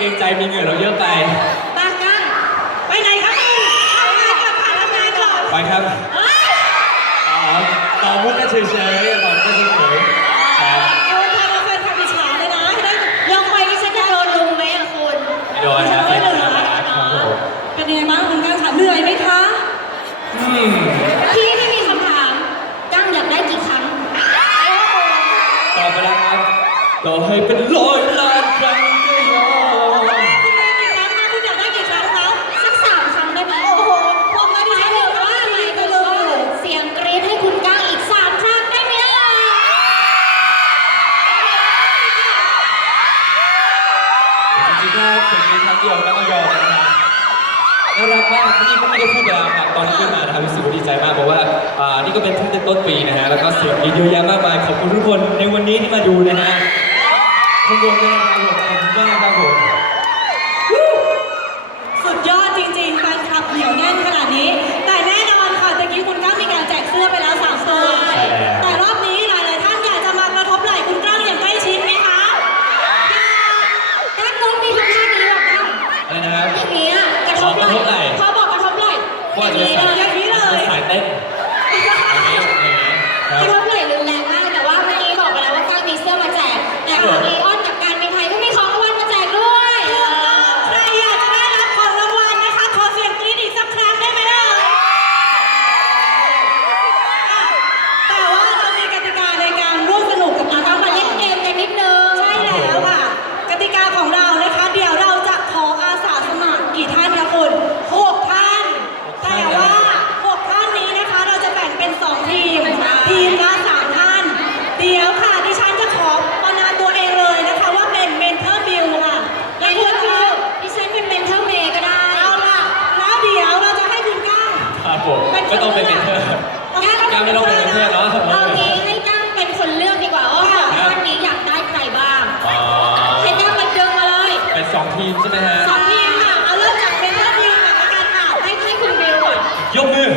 เกรงใจมีเหงื่อเราเยอะไป ปากกันไปไหนครับคุณไปกลับผ่านทำงานก่อนไปครับเฮ้อต่อมุกก็เฉยๆต่อมุกก็เฉยๆครับเอาทำเอาแฟนทำอิจาเลยนะได้องไปนี่ฉันจะโดลุมไหมอะคุณไม่โดนเลืนะเป็นยังไงบ้างคุณกั้งคะเหนื่อยไหมคะพี่ไม่มีคำถามกั้งอยากได้กี่ครั้ง ต่อไปแล้ครับต่อให้เป็นร้อย เป็นตั้งต้นปีนะฮะแล้วก็เสียงดีเยอะแยะมากมายขอบคุณทุกคนในวันนี้ที่มาดูนะฮะขอบคุณด้วยนะครับผมขอบคุณมากครับผม 是 ก็ต้องเป็นเพื่อร์ ก้าวไม่ต้องเป็นเพื่อนเนอะ เอางี้ให้ก้าวเป็นคนเลือกดีกว่าว่าท่านนี้อยากได้ใครบ้างให้ก้าเป็มาดึงมาเลยเป็นสองทีมใช่ไหมฮะ สองทีมค่ะเอาเริ่มจากเป็นเริ่มเดียวกันค่ะให้ให้คุณวิลก่อนยกมือ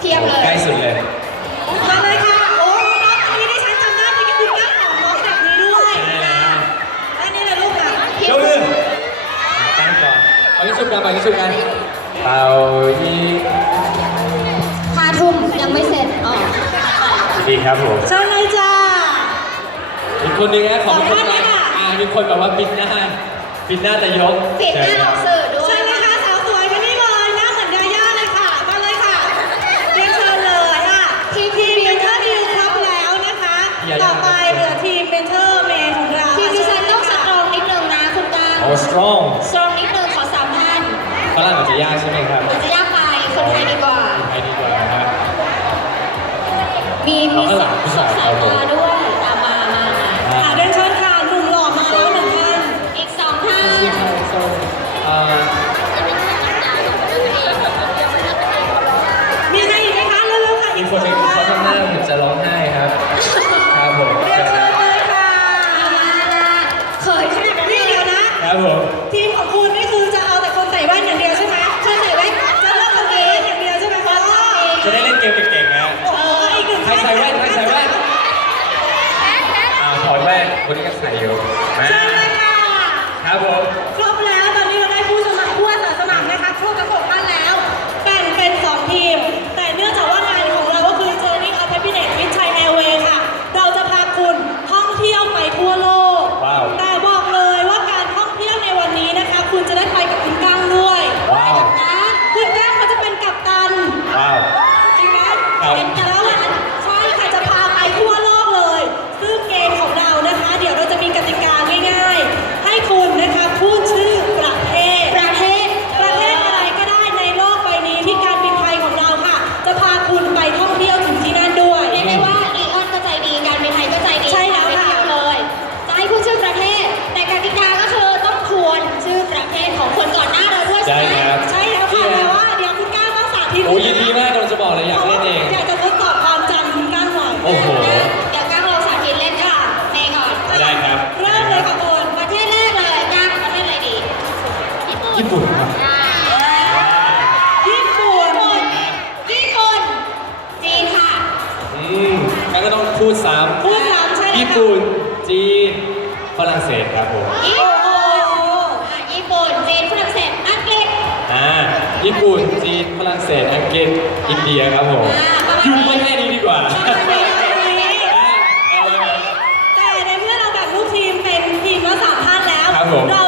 เทียบเลยใกล้สุดเลย มาเลยค่ะโอ้น้อนนี้ได้ฉันจำได้เป็นคุณก้าวของน้องแบบนี้ด้วยอันนี้เลยลูกค่ะยกมือตั้งก่อนเอาสุดกันเอาที่สุดกันเป ครับผมชิญเลยจ้า อีกคนนึงนะขอบคุณมกอ่ามีคนแบบว่าปิดหน้าปิดหน้าแต่ยกปิดหน้าออกสื่อด้วย ใช่ไหมคะสาวสวยไม่ได้เลยหน้าเหมือนยาย่าเลยค่ะ มาเลยค่ะเรียนเชิญเลยอะทีมทีมเบนเทอร์ดิวครับแล้วนะคะ ต่อไปเหลือทีมเบนเทอร์เมนของเราทีมดิฉันต้องสตรองนิดนึงนะคุณตาโอ้สตรองสตรองนิดนึงขอสามพันฝรั่งอาจจะยากใช่ไหมครับอาจจะยากไปคนไทยดีกว่า มีสาขาด้วย りがしないよ。まあ จีนฝรั่งเศสอังกฤษอินเดียครับผมอยู่ประเทศนี้ดีกว่าแต่ในเมื่อเราแบ่งลูกทีมเป็นทีมละสามท่านแล้วเรา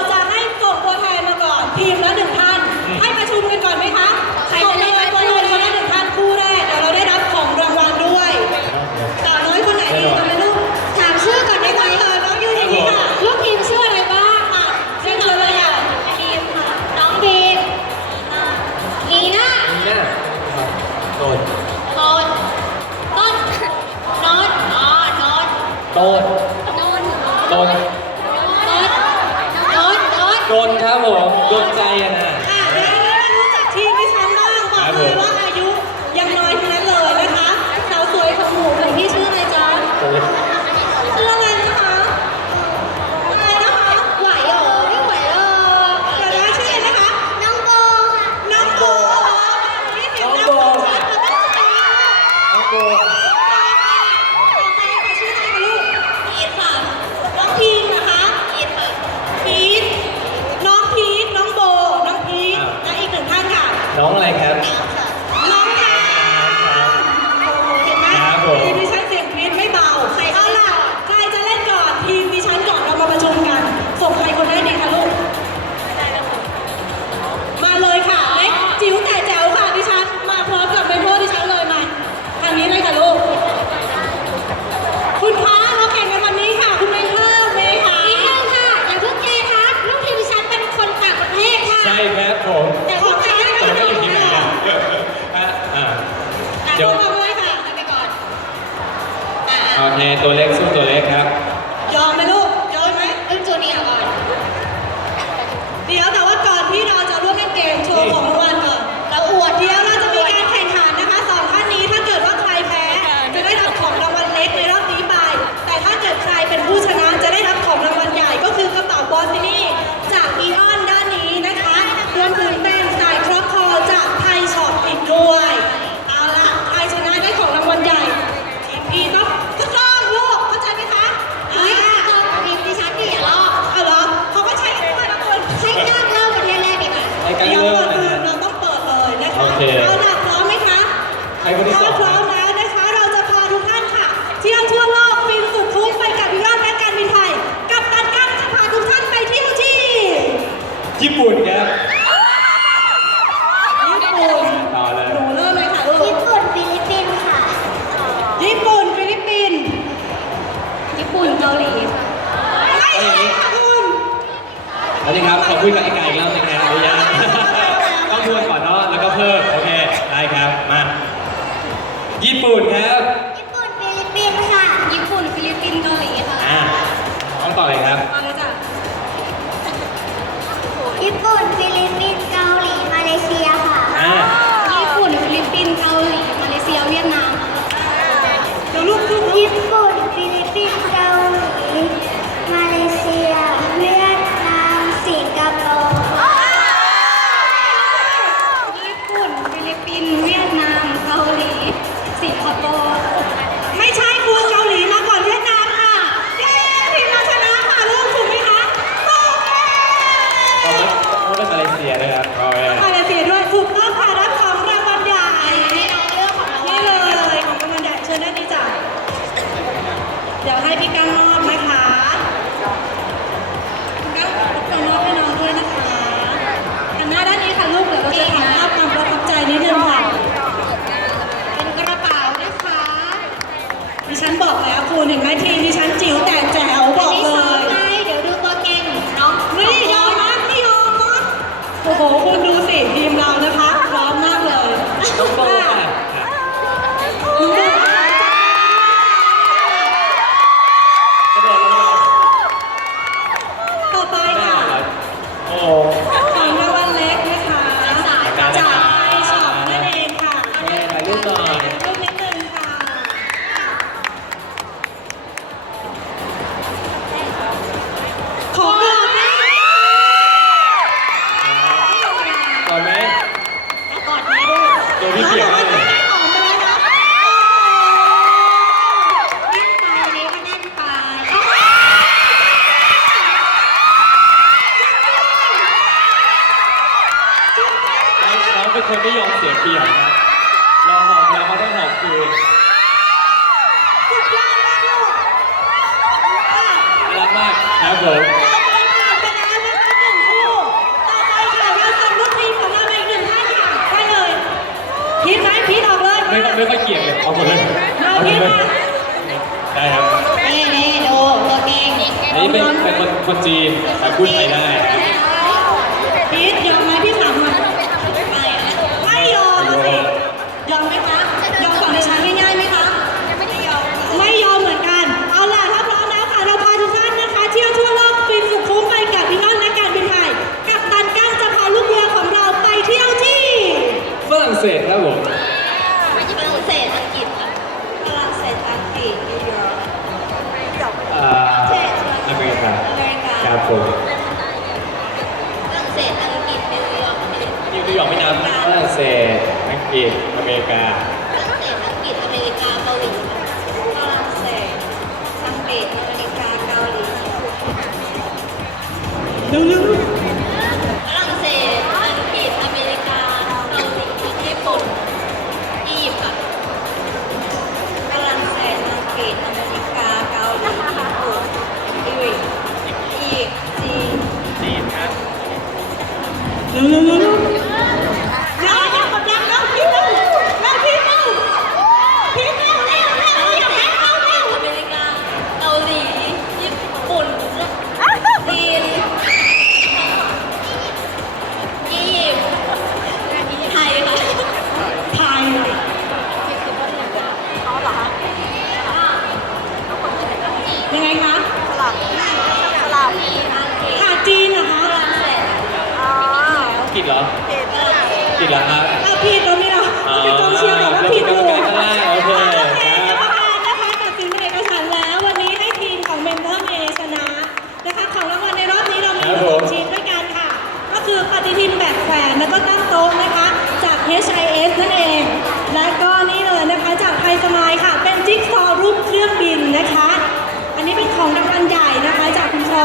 โดนโดนโดนนนนโดนครับผมโดนใจอะนะ น้องอะไรครับ โอเคตัวเล็กสู้ตัวเล็กครับ ยอมไหม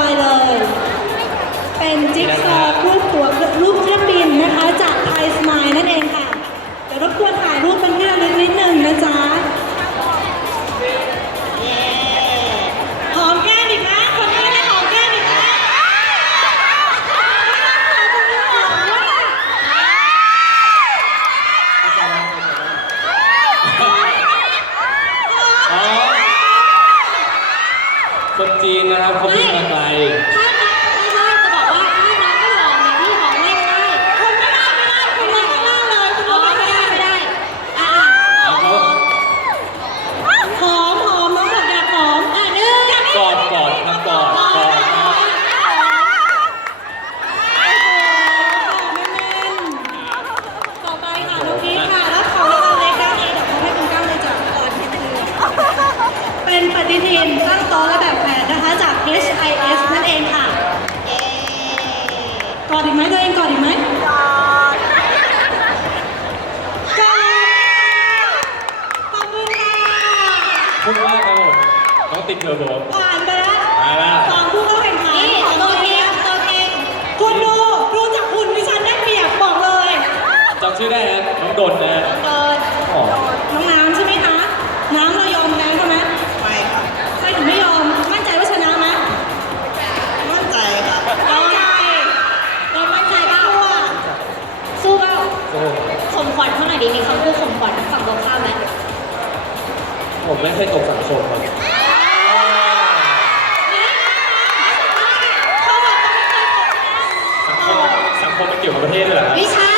อยเลย เป็นจิ๊กซอว์รูปตัวรูปเครื่องบินนะคะ จากไทยสมายนั่นเองค่ะ คนจีนนะครับเขาบินมาไกล ครับผมผ่านไปแล้วมาแล้วสองผู้เข้าแข่งขันโองตัวเองตัวเองคุณดูรู้จักคุณดิฉันได้เปรียบบอกเลยจำชื่อได้นะน้องโดนนะเอออ๋อน้องน้ำใช่ไหมคะ น้ำเรายอมแพ้ใช่ไหมไม่ครับใช่ถึงไม่ยอม มั่นใจว่าชนะไหมมั่นใจครับมั่นใจเรามั่นใจเปล่าสู้เปล่าโอ้ข่มขวัญเขาหน่อยดีมีคำพูดข่มขวัญฝั่งตรงข้ามไหมผมไม่เคยตกสังโมคเลยี่ยวกับประเทศเลยเหรอไม่ใช่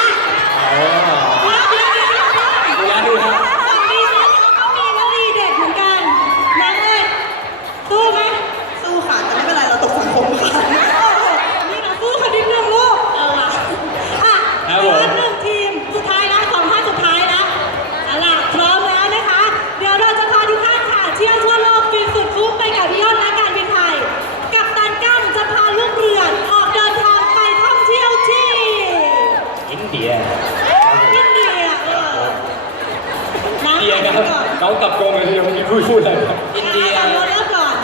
พูดพูดอะไรอินเดีย อาจาย์เริ่มก่อน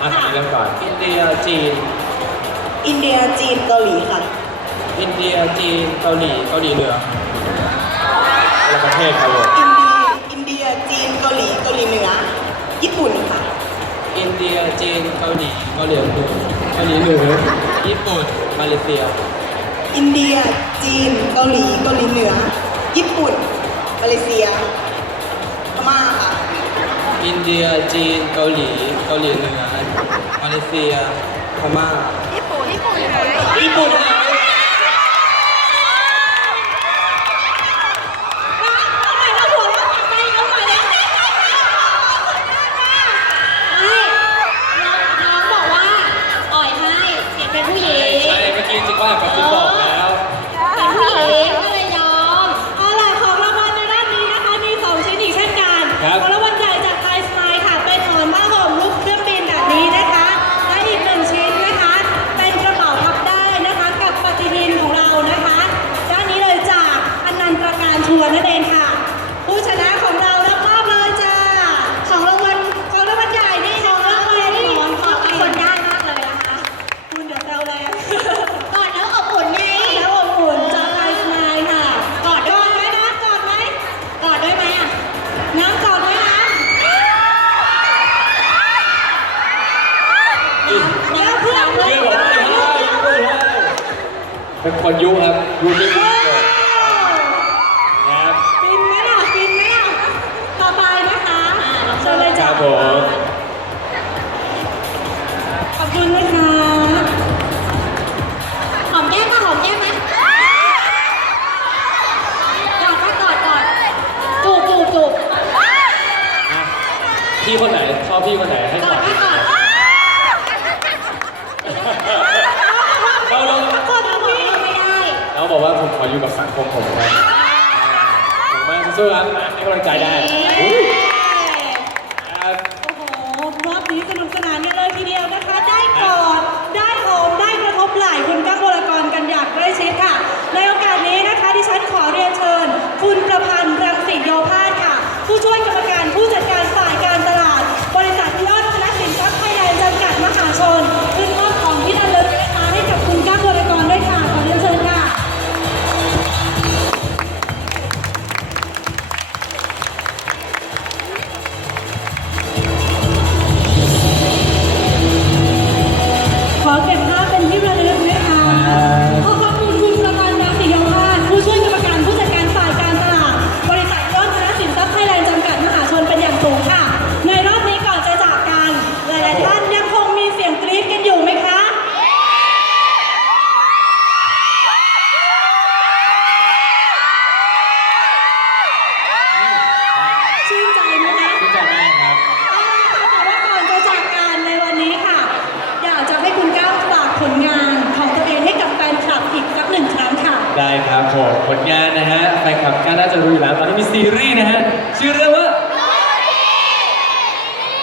มาทงนี้กันก่อนอินเดียจีน อินเดียจีนเกาหลีค่ะ อินเดียจีนเกาหลีเกาหลีเหนือและประเทศครับผมอินเดียอินเดียจีนเกาหลีเกาหลีเหนือ ญี่ปุ่นค่ะ อินเดียจีนเกาหลีเกาหลีเหนือเกาหลีเหนือญี่ปุ่นมาเลเซีย อินเดียจีนเกาหลีเกาหลีเหนือ ญี่ปุ่นมาเลเซีย อินเดีย จีน เกาหลี เกาหลีเหนือมาเลเซียพม่าญี่ปุ่นญี่ปุ่นญี่ปุ่นีสนุกสนานกันเลยทีเดียวนะคะ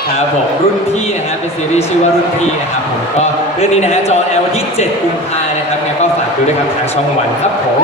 ครับผมรุ่นพี่นะฮะเป็นซีรีส์ชื่อว่ารุ่นพี่นะครับผมก็เรื่องนี้นะฮะจอแอลวันที่ 7 กุมภาพันธ์นะครับเนี่ยก็ฝากดูด้วยครับทางช่องวันครับผม